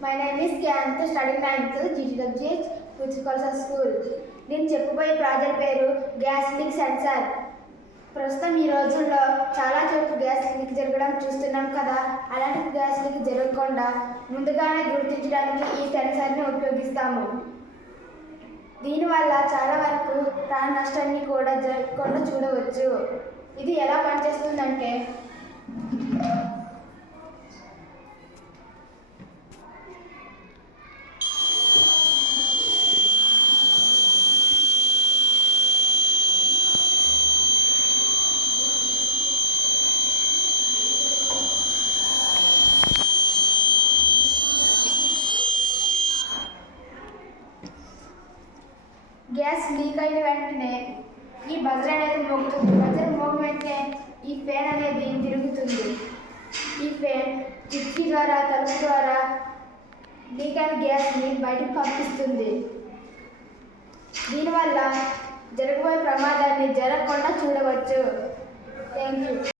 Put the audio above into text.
My name is Kant, studying 9th GTWH Puchkalsa School. నేను చెప్పబోయే project పేరు gas leak censor. ప్రస్తుతం ఈ రోజుల్లో చాలా చోట్ల గ్యాస్ లీక్ జరగడం చూస్తున్నాం కదా. అలాంటి గ్యాస్ లీక్ జరగకుండా ముందుగానే గుర్తించడానికి ఈ సెన్సార్ని ఉపయోగిస్తాము. దీనివల్ల చాలా వరకు ప్రాణ నష్టాన్ని కూడా జరగకుండా చూడవచ్చు. ఇది ఎలా పనిచేస్తుందంటే గ్యాస్ లీక్ అయిన వెంటనే ఈ బజర్ అనేది మోగుతుంది. బజర్ మోగిన వెంటనే ఈ ఫ్యాన్ అనేది తిరుగుతుంది. ఈ ఫ్యాన్ కిటికీ ద్వారా తలుపు ద్వారా లీక్ అయిన గ్యాస్ని బయటకు పంపిస్తుంది. దీనివల్ల జరగబోయే ప్రమాదాన్ని జరగకుండా చూడవచ్చు. Thank you.